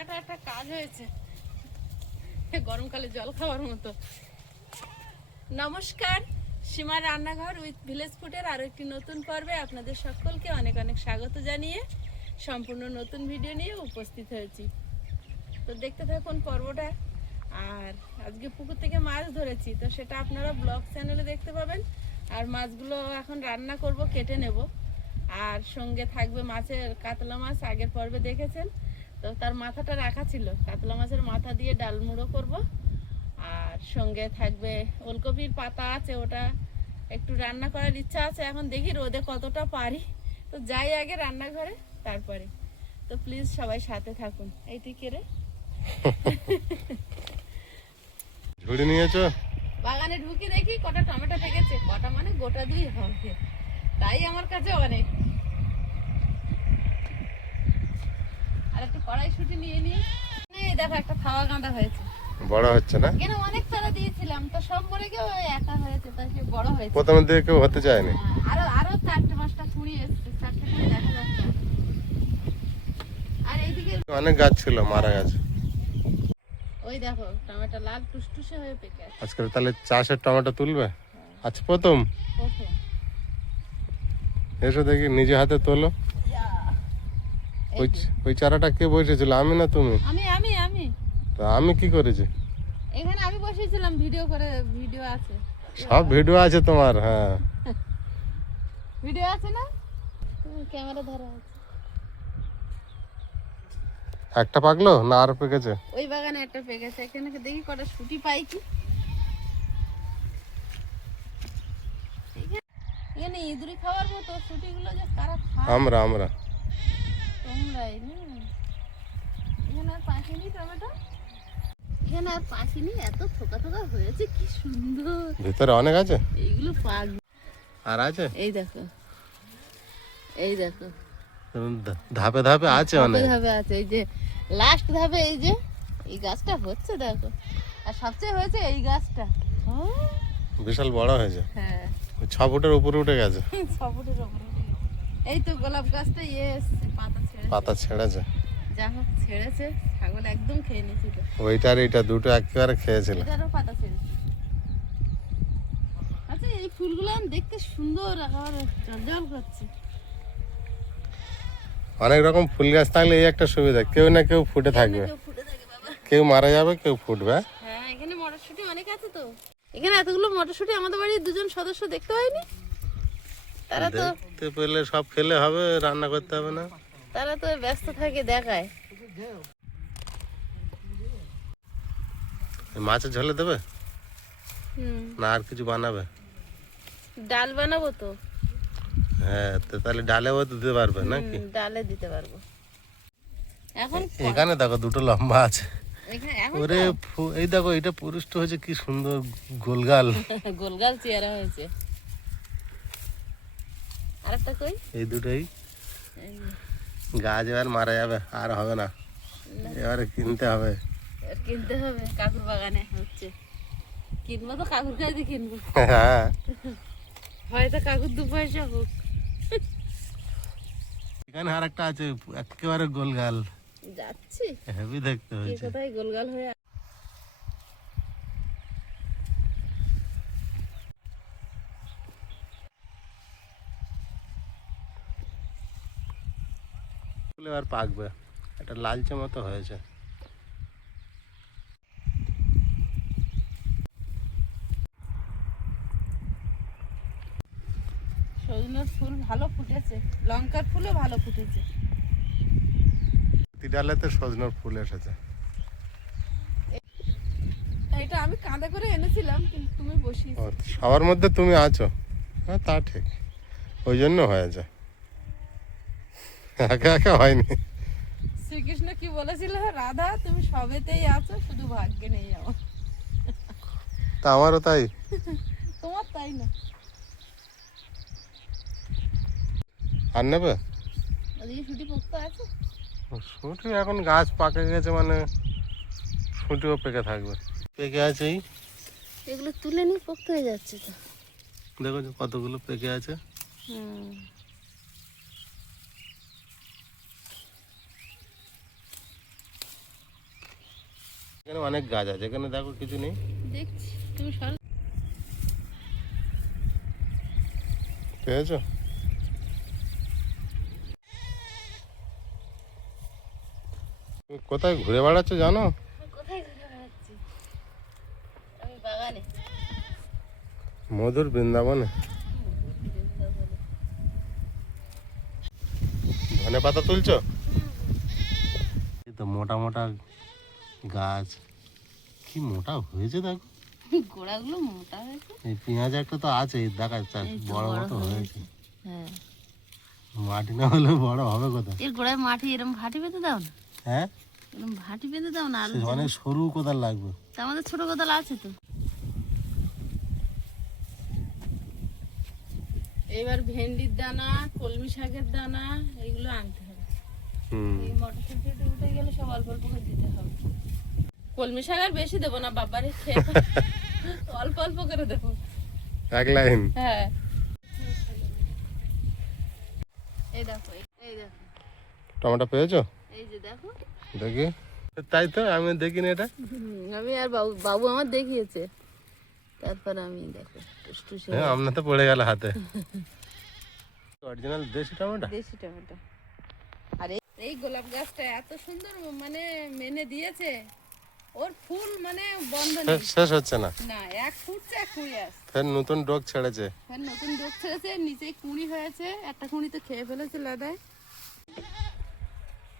কড়াটা একটা কাজ হয়েছে, গরমকালে জল খাওয়ার মতো। নমস্কার, সীমার রান্নাঘর উইথ ভিলেজ ফুডের আরো একটি নতুন পর্বে আপনাদের সকলকে অনেক অনেক স্বাগত জানিয়ে সম্পূর্ণ নতুন ভিডিও নিয়ে উপস্থিত হয়েছি। তো দেখতে থাকুন পর্বটা। আর আজকে পুকুর থেকে মাছ ধরেছি, তো সেটা আপনারা ব্লগ চ্যানেলে দেখতে পাবেন। আর মাছগুলো এখন রান্না করব, কেটে নেব। আর সঙ্গে থাকবে মাছের কাতলা মাছ, আগের পর্বে দেখেছেন, তো তার মাথাটা রাখা ছিল। কাতলা মাছের মাথা দিয়ে ডাল মুড়ো করব। আর সঙ্গে থাকবে ওলকপির পাতা আছে, ওটা একটু রান্না করার ইচ্ছা আছে। এখন দেখি রোদে কতটা পারি, তো যাই আগে রান্নাঘরে, তারপরে। তো প্লিজ সবাই সাথে থাকুন। এইটি কেড়ে ঝুড়ি নিয়েছো? বাগানে ঢুকি দেখি কটা টমেটো পেকেছে, কটা মানে গোটা দুই হবে, তাই আমার কাছে অনেক। আর একটু কড়াইশুঁটি নিয়ে নিই। এই দেখো একটা খাওয়া গাঁদা হয়েছে, বড় হচ্ছে না? কেন অনেক চারা দিয়েছিলাম, তো সব মরে গিয়ে ওই একা হয়েছে, তাই সে বড় হয়েছে। প্রথমে দিকে কেউ হতে চায়নি। আরো আরো 4-5টা কুড়ি এসছে, 4টে কুড়ি দেখা যাচ্ছে। আর এইদিকে অনেক গাছ ছিল, মারা গেছে। ওই দেখো টমেটো লাল টুসটুসে হয়ে পেকে আছে। আজকে তাহলে চাষের টমেটো তুলবে? আচ্ছা, প্রথম প্রথম এসো দেখি, নিজে হাতে তোলো। ওই চারাটা কে বসেছিল, আমি না তুমি? আমি আমি আমি তা আমি কি করেছি? এখানে আমি বসেছিলাম, ভিডিও করে, ভিডিও আছে, সব ভিডিও আছে তোমার? হ্যাঁ, ভিডিও আছে না, ক্যামেরা ধরা আছে। একটা পাকলো না আর পেকেছে? ওই বাগানে একটা পেকেছে, এখানে দেখি কটা শুটি পাই কি। এখানে ইঁদুরি খাওয়ার মতো শুটিগুলো যে কারা খায়। আমরা তোমরাই না। এখানে আর পাখিনি টমেটো, এখানে আর পাখিনি, এত থোকা থোকা হয়েছে, কি সুন্দর। ভিতরে অনেক আছে, এইগুলো পাক। আর আছে এই দেখো, এই দেখো, ধাপে ধাপে আছে অনেক। ধাপে আছে, এই যে লাস্ট ধাপে, এই যে এই গাছটা হচ্ছে দেখো। আর সবচেয়ে হয়েছে এই গাছটা, বিশাল বড় হয়েছে। হ্যাঁ 6 ফুটের উপরে উঠে গেছে। 6 ফুটের উপরে। এই তো গোলাপ গাছটা এসছে, পাতা ছেড়েছে। যা হোক ছেড়েছে, ছাগল একদম খেয়ে নিয়েছিল। ওইটার এইটা দুটো একেবারে খেয়েছিল। এটারও পাতা ছেড়েছে। আচ্ছা, এই ফুলগুলো দেখতে সুন্দর, আর জল করছে। অনেক রকম ফুল গাছ থাকলে এই একটা সুবিধা, কেউ না কেউ ফুটে থাকবে। ফুটে থাকে বাবা। কেউ মারা যাবে, কেউ ফুটবে। হ্যাঁ, এখানে মটরশুঁটি অনেক আছে তো। এখানে এতগুলো মটরশুঁটি আমাদের বাড়ির দুজন সদস্য দেখতে হয়নি। তারা তো দেখতে পেলে সব খেলে হবে, রান্না করতে হবে না। তারা তো ব্যস্ত থাকে, দেখায়। মাছের ঝোলে দেবে হুম, না আর কিছু বানাবে? ডাল বানাবো তো। হ্যাঁ, তো তাহলে ডালেও দিতে পারবে নাকি? ডালে দিতে পারবো। এখন এখানে দেখো দুটো লম্বা আছে। এখন ওরে এই দেখো, এটা পুরুষ্ট হয়েছে, কি সুন্দর গোলগাল। গোলগাল চেহারা হয়েছে। আরেকটা কই? এই দুটোই গাছ এবার মারা যাবে, আর হবে না, এবারে কিনতে হবে। কিনতে হবে, কাকুর বাগানে হচ্ছে। কিনবো তো কাকুর কাছে কিনবো, হ্যাঁ, হয়তো কাকুর 2 পয়সা হোক। এখানে আর একটা আছে, একেবারে গোলগাল, যাচ্ছি হেভি দেখতে কে হয়েছে। কোথায় গোলগাল হয়ে। এবার পাকবে, এটা লালচে মতো হয়েছে। সজনের ফুল ভালো ফুটেছে, লঙ্কার ফুলও ভালো ফুটেছে। ডালেতে সজনের ফুল এসেছে। এটা আমি কাঁদা করে এনেছিলাম, কিন্তু তুমি বসিয়ে। ও, সবার মধ্যে তুমি আছো। হ্যাঁ, তা ঠিক, ওই জন্য হয়েছে, একা একা হয়নি। শ্রীকৃষ্ণ কি বলেছিল, রাধা তুমি সবেতেই আছো, শুধু ভাগ্যে নেই আমার। তা আমারও তাই। তোমার তাই না? আর নেবে? ওদিকে ছুটি পোক্ত আছে। শুঁটি এখন গাছ পাকে গেছে, মানে শুঁটিও পেকে থাকবে। পেকে আছে, এগুলো তুলে নিয়ে পোক্ত হয়ে যাচ্ছে তো। দেখো কতগুলো পেকে আছে। হুম, এখানে অনেক গাছ আছে, এখানে দেখো কিছু নেই। দেখছি তুমি সর। পেয়েছো? তুমি কোথায় ঘুরে বেড়াচ্ছ জানো? কোথায় ঘুরে বেড়াচ্ছি? আমি বাগানে। মধুর বৃন্দাবনে। ধনে পাতা তুলছো? এই তো মোটা মোটা গাছ, কি মোটা হয়েছে দেখো। গোড়াগুলো মোটা হয়েছে। এই পেঁয়াজ একটা তো আছে, দেখা যাচ্ছে এই তো বড় বড় মতো হয়েছে। হ্যাঁ, মাটি না হলে বড় হবে কোথায়? এর গোড়ায় মাটি এরকম ভাটি বেঁধে দাও না, হ্যাঁ, এরকম ভাটি বেঁধে দাও না। আর সে অনেক সরু কোদাল লাগবে। তা আমাদের ছোট কোদাল আছে তো। এবার ভেন্ডির দানা, কলমি শাকের দানা এইগুলো আনতে হবে। এই মটরশুঁটি উঠে গেলে সব অল্প অল্প করে দিতে হবে। কলমি শাক আর বেশি দেবো না, বাবারে খেয়ে অল্প অল্প করে দেবো। এক লাইন। হ্যাঁ, এই দেখো, এই দেখো, টমেটো পেয়েছো? এই যে দেখো। দেখি। তাই তো, আমি দেখিনি এটা। আমি আর বাবু বাবু আমার দেখিয়েছে, তারপর আমি দেখো টুসটুসে হ্যাঁ, আপনার তো পড়ে গেল হাতে। অরিজিনাল দেশি টমেটো। দেশি টমেটো। আর এই গোলাপ গাছটা এত সুন্দর মানে মেনে দিয়েছে, ওর ফুল মানে বন্ধ নেই। শেষ হচ্ছে না। না, এক ফুটছে এক কুড়ি আসছে। ফের নতুন ডোক ছেড়েছে। ফের নতুন ডোক ছেড়েছে, নিচে কুঁড়ি হয়েছে, একটা কুঁড়ি তো খেয়ে ফেলেছে লাদায়।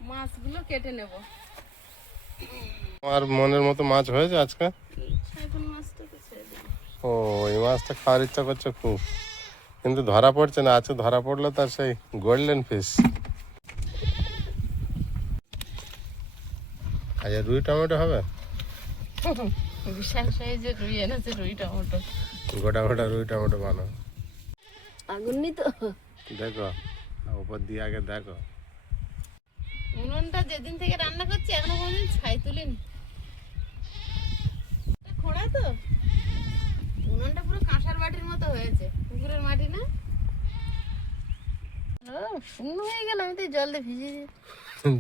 মাছগুলো কেটে নেব। আমার মনের মতো মাছ হয়েছে আজকে। এখন মাছটাকে ছেড়ে দেব। ও, এই মাছটা খাওয়ার ইচ্ছা করছে খুব, কিন্তু ধরা পড়ছে না। আজকে ধরা পড়লো তার সেই গোল্ডেন ফিশ। আচ্ছা, রুই টমেটো হবে? বিশাল সাইজের রুই এনেছে, রুই টমেটো। গোটা গোটা রুই টমেটো বানাও। আগুন নি তো? দেখো উপর দিয়ে আগে দেখো। উনুনটা যেদিন থেকে রান্না করছি এখনো কোনোদিন ছাই তুলিনি। এটা খোঁড়া তো, উনুনটা পুরো কাঁসার বাটির মতো হয়েছে, পুকুরের মাটি না। শুকনো হয়ে গেল, আমি তো এই জল দিয়ে ভিজিয়ে দিই।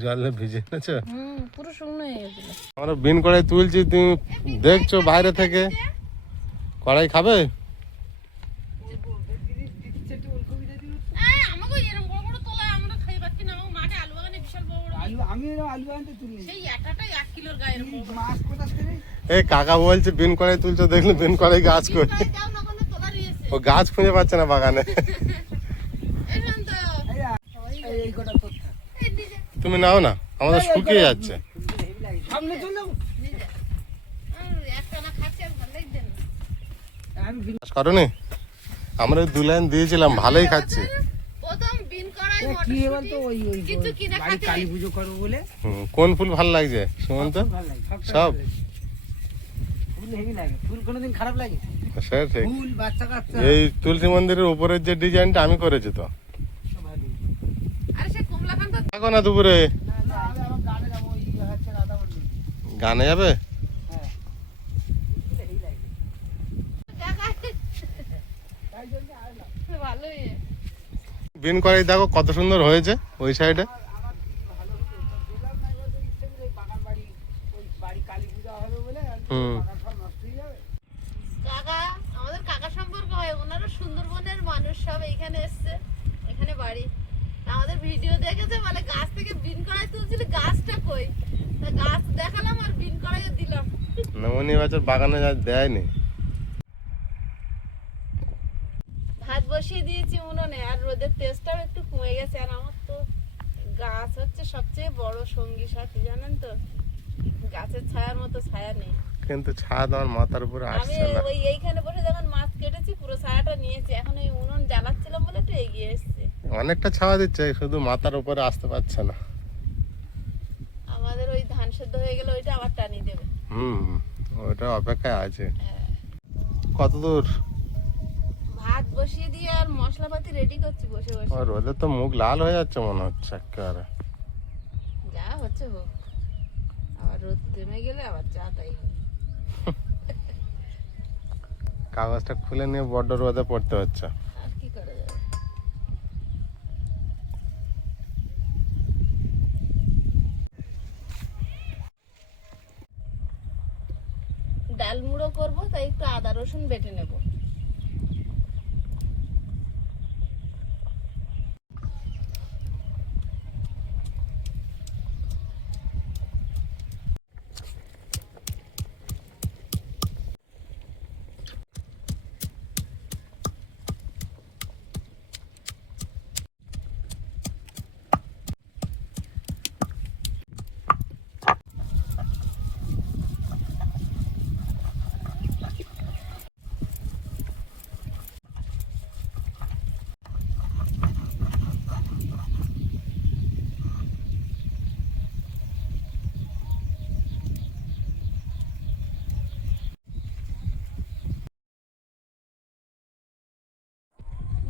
জলে ভিজে এনেছো? পুরো শুকনো হয়ে গেছিল। আমরা বিন কড়াই তুলছি, তুমি দেখছো বাইরে থেকে। কড়াই খাবে? আমাকে এরকম বড় বড় তোলা আমরা খাই পাচ্ছি না। আমার মাঠে আলু বাগানে বিশাল বড় বড় আলু, আমি আলু বাগানতে তুলি সেই এটাটাই 1 কিলোর গায়ে এরকম মাছ। কোথা থেকে? এই কাকা বলছে বিন কড়াই তুলছো, দেখলে বিন কড়াই গাছ কই? দাও না, কোনো তোলা রয়েছে। ও গাছ খুঁজে পাচ্ছে না বাগানে। এখন তো এই গোটা তো এই দিকে তুমি নাও না, আমাদের শুকিয়ে যাচ্ছে। সামনে চলো। একটা না খাচ্ছি আর ভালো লাগছে না। কারণে আমরা 2 লাইন দিয়েছিলাম, ভালোই খাচ্ছি। প্রথম বিন করাই কি বলতো ওই ওই কিছু কিনে বাড়ি খাতে কালী পুজো করবো বলে কোন ফুল ভালো লাগছে সুমন্ত? ভালো লাগে সব ফুল হেভি লাগে। ফুল কোনোদিন খারাপ লাগে? সে ঠিক। ফুল বাচ্চা কাচ্চা এই তুলসী মন্দিরের উপরের যে ডিজাইনটা আমি করেছি তো। সব ভালো। আরে সে কমলা খান তো থাকো না দুপুরে। না না, আমি আমার গানে যাবো, ওই হচ্ছে রাধা মন্দির। গানে যাবে? হ্যাঁ, হেভি লাগে। টাকা তাই জন্য আসলাম। ভালোই। বিন করাই দেখো কত সুন্দর হয়েছে ওই সাইডে। আমার ভালো হতো। তো গেলাম না, এবার তো ইচ্ছে করে ওই বাগান বাড়ি, ওই বাড়ি কালী পূজা হবে বলে আর বাগান সব নষ্ট হয়ে যাবে। কাকা, আমাদের কাকা সম্পর্ক হয়, ওনারও সুন্দরবনের মানুষ, সব এখানে এসছে, এখানে বাড়ি। আমাদের ভিডিও দেখেছে, বলে গাছ থেকে বিন করাই তুলছিল, গাছটা কই? তা গাছ দেখালাম আর বিন করাইও দিলাম। নমনি বছর বাগানে যা দেয়নি। ভাত বসিয়ে দিয়েছি উনুনে, আর রোদের তেজটাও একটু কমে গেছে। আর আমার তো গাছ হচ্ছে সবচেয়ে বড় সঙ্গী সাথী, জানেন তো। গাছের ছায়ার মতো ছায়া নেই। কিন্তু ছাদ আমার মাথার উপরে আমি আসছে না। ওই এইখানে বসে যখন মাছ কেটেছি পুরো ছায়াটা নিয়েছি, এখন এই উনুন জ্বালাচ্ছিলাম বলে একটু এগিয়ে এসছে। অনেকটা ছাওয়া দিচ্ছে, শুধু মাথার উপরে আসতে পারছে না। আমাদের ওই ধান সেদ্ধ হয়ে গেলে ওইটা আবার টানিয়ে দেবে। ওটা অপেক্ষায় আছে। হ্যাঁ। কত দূর? ভাত বসিয়ে দিয়ে আর মশলাপাতি রেডি করছি বসে বসে। রোদে তো মুখ লাল হয়ে যাচ্ছে মনে হচ্ছে একেবারে। যা হচ্ছে হোক, আবার রোদ থেমে গেলে আবার চা তাই হবে। কাগজটা খুলে নিয়ে বড্ড রোদে পড়তে হচ্ছে। আর কি করা যাবে। রসুন বেটে নেব।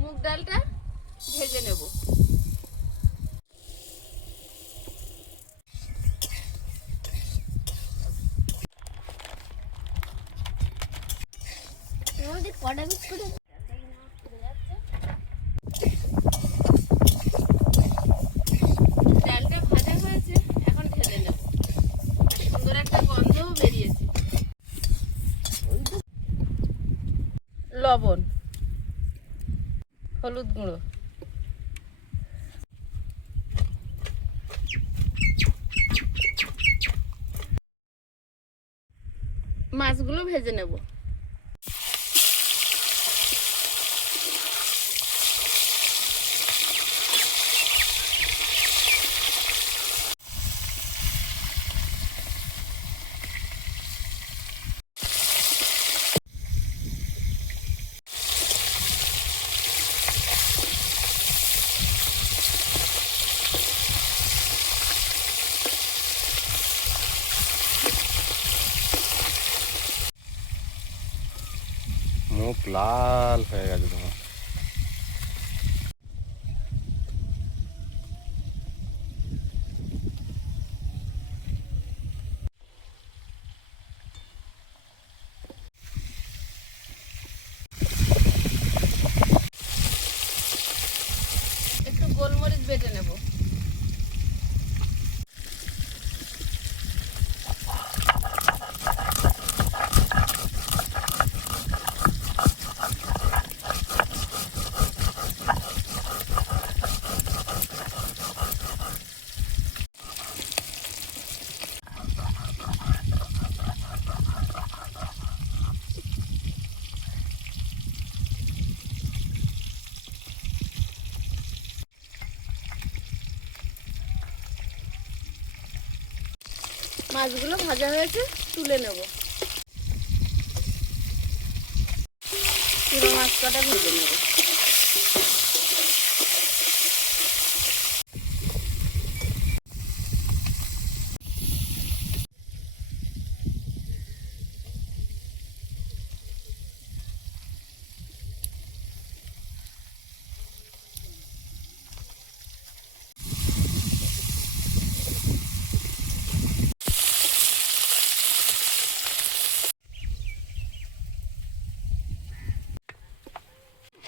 মুগ ডালটা ভেজে নেব। কটা বিস্কুট ডালটা ভাজা হয়েছে, এখন ঢেলে নেব। সুন্দর একটা গন্ধও বেরিয়েছে। লবণ, হলুদ গুঁড়ো, মাছগুলো ভেজে নেব। মুখ লাল হয়ে গেছে তোমার। একটু গোলমরিচ বেটে নেব। মাছগুলো ভাজা হয়েছে, তুলে নেব। পুরো মাছ কটা ভেজে নেব।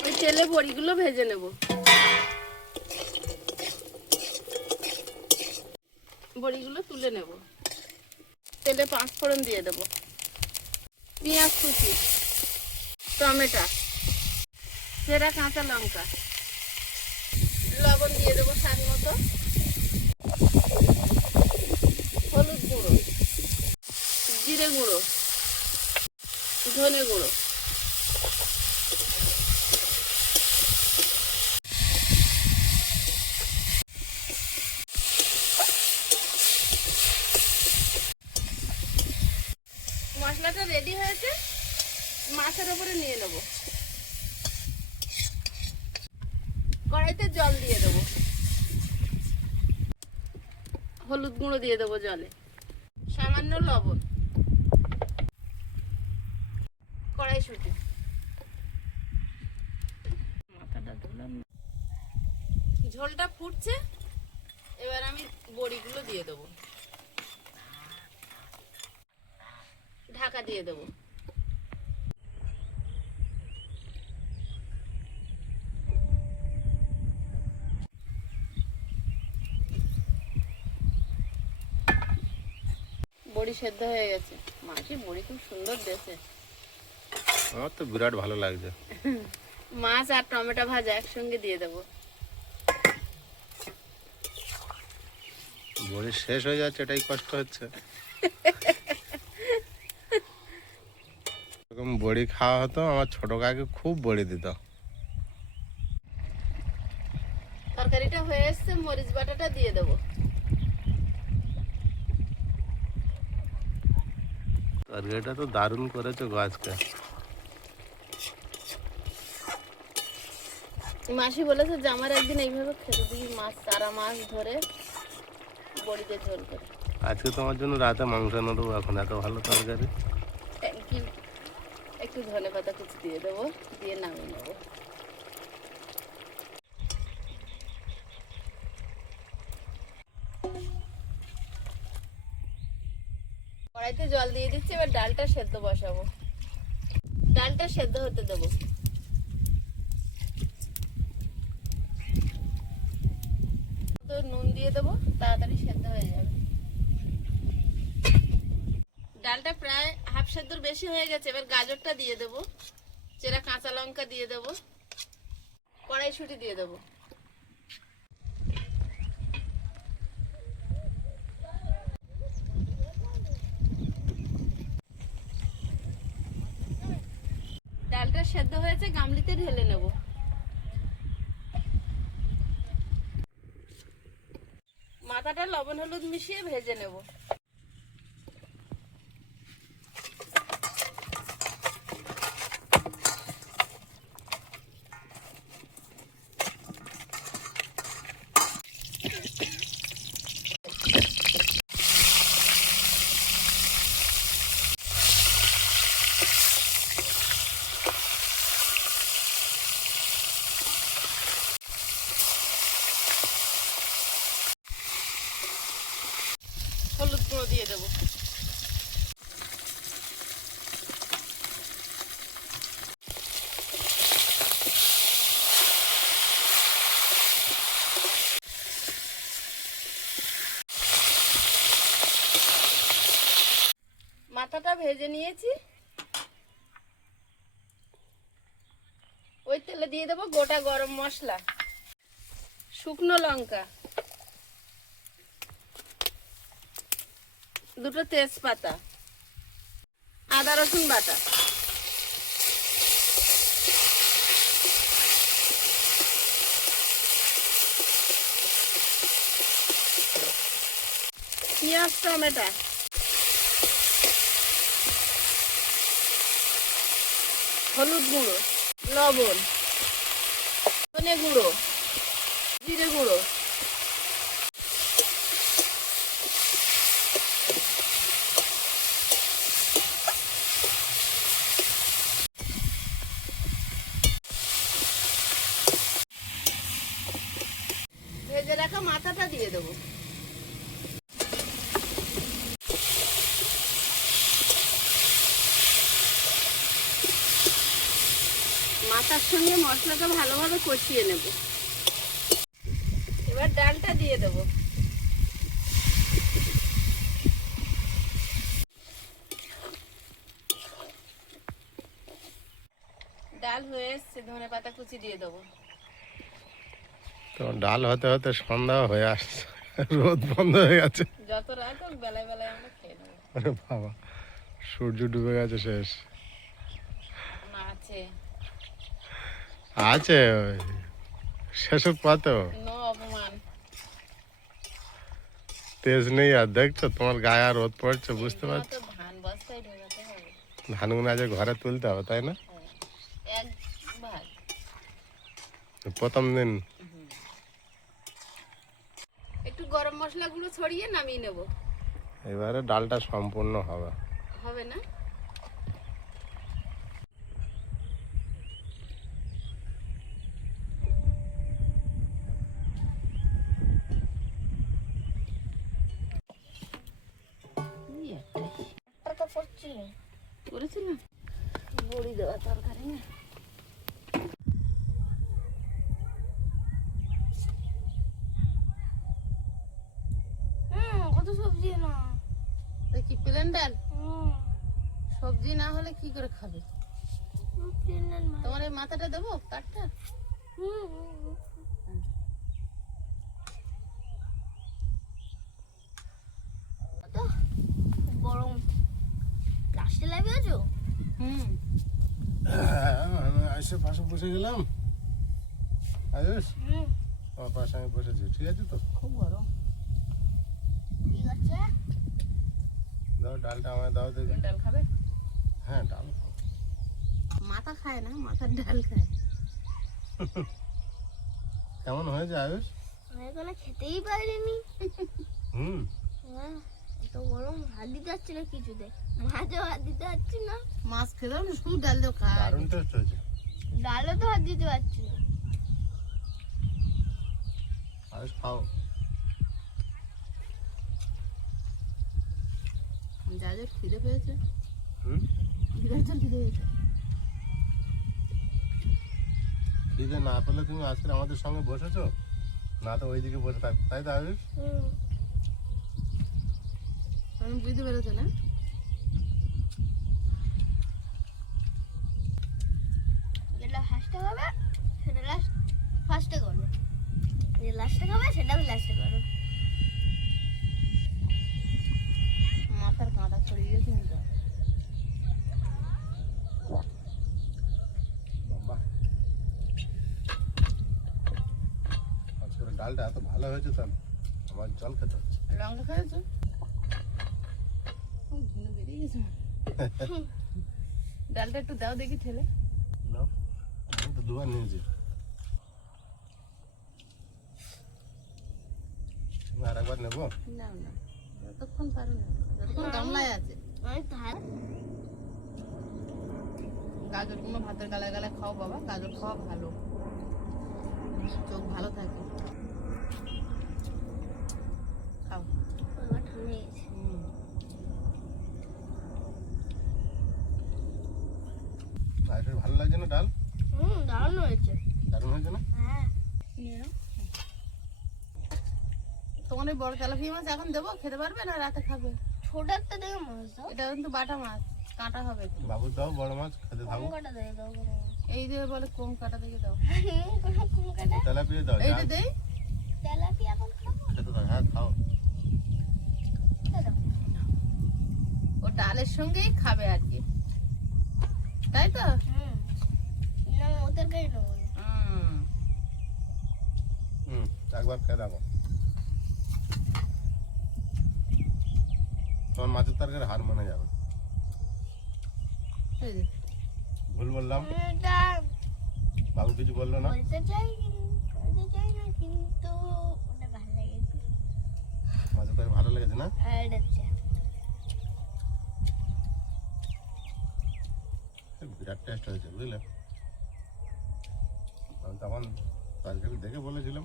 ওই তেলে বড়িগুলো ভেজে নেব। বড়িগুলো তুলে নেব। তেলে 5 ফোড়ন দিয়ে দেব। পেঁয়াজ কুচি, টমেটো, চেরা কাঁচা লঙ্কা, লবণ দিয়ে দেবো স্বাদ মতো, হলুদ গুঁড়ো, জিরে গুঁড়ো, ধনে গুঁড়ো, মশলাটা রেডি হয়েছে, মাছের উপরে নিয়ে নেব। কড়াইতে জল দিয়ে দেবো, হলুদ গুঁড়ো দিয়ে দেবো জলে, সামান্য লবণ, কড়াইশুঁটি, মাথাটা ধুলাম। ঝোলটা ফুটছে, এবার আমি বড়িগুলো দিয়ে দেবো, ঢাকা দিয়ে দেবো। বড়ি সেদ্ধ হয়ে গেছে। মাসি বড়ি খুব সুন্দর দিয়েছে। আমার তো বিরাট ভালো লাগছে। মাছ আর টমেটো ভাজা একসঙ্গে দিয়ে দেবো। বড়ি শেষ হয়ে যাচ্ছে, এটাই কষ্ট হচ্ছে। এরকম বড়ি খাওয়া হতো, আমার ছোট কাকে খুব বড়ি দিত। তরকারিটা হয়ে এসছে, মরিচ বাটাটা দিয়ে দেবো। তরকারিটা তো দারুণ করেছো গো আজকে। মাসি বলেছে যে আমার একদিন এইভাবে খেতে দিই, মাছ চারা মাছ ধরে বড়িতে ঝোল করে। আজকে তোমার জন্য রাতে মাংস এনে দেবো, এখন এত ভালো তরকারি। Thank you. একটু ধনে পাতা কুচি দিয়ে দেবো, দিয়ে নামিয়ে নেবো। কড়াইতে জল দিয়ে দিচ্ছি, এবার ডালটা সেদ্ধ বসাবো। ডালটা সেদ্ধ হতে দেবো। তো নুন দিয়ে দেবো, তাড়াতাড়ি সেদ্ধ হয়ে যাবে। ডালটা প্রায় হাফ সেদ্ধর বেশি হয়ে গেছে, এবার গাজরটা দিয়ে দেবো, চেরা কাঁচা লঙ্কা দিয়ে দেবো, কড়াইশুঁটি দিয়ে দেবো। ডালটা সেদ্ধ হয়েছে, গামলিতে ঢেলে নেব। মাথাটা লবণ হলুদ মিশিয়ে ভেজে নেব। হলুদ গুঁড়ো দিয়ে দেবো। মাথাটা ভেজে নিয়েছি, ওই তেলে দিয়ে দেবো গোটা গরম মশলা, শুকনো লঙ্কা, দুটো তেজপাতা, আদা রসুন বাটা, পেঁয়াজ টমেটো, হলুদ গুঁড়ো, লবণ, ধনে গুঁড়ো, জিরে গুঁড়ো, ভেজে রাখা মাথাটা দিয়ে দেবো। মাথার সঙ্গে মশলাটা ভালোভাবে কষিয়ে নেব। এবার ডালটা দিয়ে দেবো। ডাল হয়ে এসছে, ধনে পাতা কুচি দিয়ে দেবো। তো ডাল হতে হতে সন্ধ্যা হয়ে আসছে, রোদ বন্ধ হয়ে গেছে। যত রাত হোক বেলায় বেলায় আমরা খেয়ে নেবো। আরে বাবা, সূর্য ডুবে গেছে, শেষ না আছে, আছে ওই শেষের পাতো নো অপমান। তেজ নেই আর, দেখছো তোমার গায়ে আর রোদ পড়ছে, বুঝতে এগুলো পারছো। তো ধান বস্তায় ঢোকাতে হবে। ধানগুলো আজ ঘরে তুলতে হবে, তাই না? এক ভাগ। প্রথম দিন একটু গরম মশলা গুলো ছড়িয়ে নামিয়ে নেব। এবারে ডালটা সম্পূর্ণ হবে। হবে না? করেছিলাম বড়ি দেওয়া তরকারি না। কত সবজি না, কি প্লেন ডাল? সবজি না হলে কি করে খাবে? তোমার এই মাথাটা দেবো কাঠটা? গরম লাস্টে লাগিয়েছো? হুম। আমি এসে পাশে বসে গেলাম। আয়ুষ আমার পাশে আমি বসেছি, ঠিক আছে তো? খুব গরম। ঠিক আছে। দাও ডালটা আমায় দাও দেখি। ডাল খাবে? হ্যাঁ ডাল খাও। মাথা খায় না, মাথার ডাল খায়। কেমন হয়েছে আয়ুষ? আমি এখনো খেতেই পারিনি। হুম। হ্যাঁ, এত গরম হাত দিতে পারছি না কিছুতে, মাছেও হাত দিতে পারছি না, মাছ খেলেও না, শুধু ডাল দিয়ে খায়। দারুণ টেস্ট হয়েছে। ডালও তো হাত দিতে পারছি না। আয়ুষ খাও। যা যা খিদে পেয়েছে, হুম। খিদে পেয়েছে। খিদে না পেলে তুমি আজকে আমাদের সঙ্গে বসেছো, না তো ওইদিকে বসে থাক, তাই তো আয়ুষ? আমি বুঝতে পেরেছো না? যেটা ফার্স্টে খাবে সেটা লাস্ট ফার্স্টে করবে, যে লাস্টে খাবে সেটা লাস্টে করবে। মাথার কাঁটা ছড়িয়ে গেছে কিন্তু। বাবা, আজকের ডালটা এত ভালো হয়েছে, তার আমার জল খেতে হচ্ছে। লঙ্কা খেয়েছো? ঘিনু বেরিয়ে গেছে। ডালটা একটু দাও দেখি ঠেলে। নাও, আমি তো দুবার নিয়েছি। তুমি আর একবার নেবো? নাও না, যতক্ষণ পারো না, যতক্ষণ গামলায় আছে। আমি ধার গাজরগুলো ভাতের গালায় গালায় খাও বাবা, গাজর খাওয়া ভালো, চোখ ভালো থাকে। খাও। আমার ঠান্ডা গেছে। আয়ুষের ভালো লাগছে না ডাল? দারুণ হয়েছে। দারুণ হয়েছে না? হ্যাঁ, তোমার ওই বড় তেলাপিয়া মাছ এখন দেবো, খেতে পারবে না? রাতে খাবে? ছোট একটা দেখে মাছ দাও, এটা কিন্তু বাটা মাছ, কাঁটা হবে একটু। বাবুর দাও বড় মাছ খেতে থাকো। কম কাটা দেখে দাও, বড় মাছ। এই যে বলে কম কাটা দেখে দাও। কোনো কম কাটা তেলাপিয়া দাও, এই যা যে দেই, তেলাপিয়া এখন খাবো, খেতে থাকো। হ্যাঁ খাও। এটা দাও। ও ডালের সঙ্গেই খাবে আর কি, তাই তো? না ওদের গাড়ি নেবো না। হুম, একবার খেয়ে দেখো। তোমার মাছের তরকারি হার মনে যাবে। এই যে, ভুল বললাম, এটা বাবু কিছু বললো না। বলতে চাই না কিন্তু ওটা ভালো লেগেছে। মাছের তরকারি ভালো লেগেছে না? আর এটা হচ্ছে বিরাট টেস্ট হয়েছে, বুঝলে? আমি তখন তরকারি দেখে বলেছিলাম।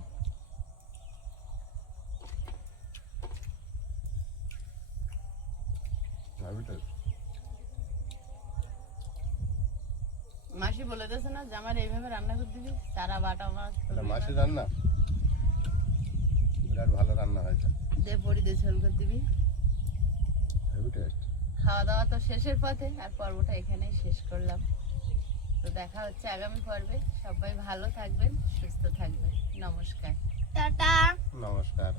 ভাবি তো মাসি বলে দিয়েছে না যে আমার এইভাবে রান্না করে দিবি, সারা বাটা মাছ এটা মাছের রান্না বিরাট ভালো রান্না হয়েছে, দে বড়ি দিয়ে ঝোল করে দিবি। Heavy taste. খাওয়া দাওয়া তো শেষের পথে, আর পর্বটা এখানেই শেষ করলাম। তো দেখা হচ্ছে আগামী পর্বে। সবাই ভালো থাকবেন, সুস্থ থাকবেন। নমস্কার। টাটা। নমস্কার।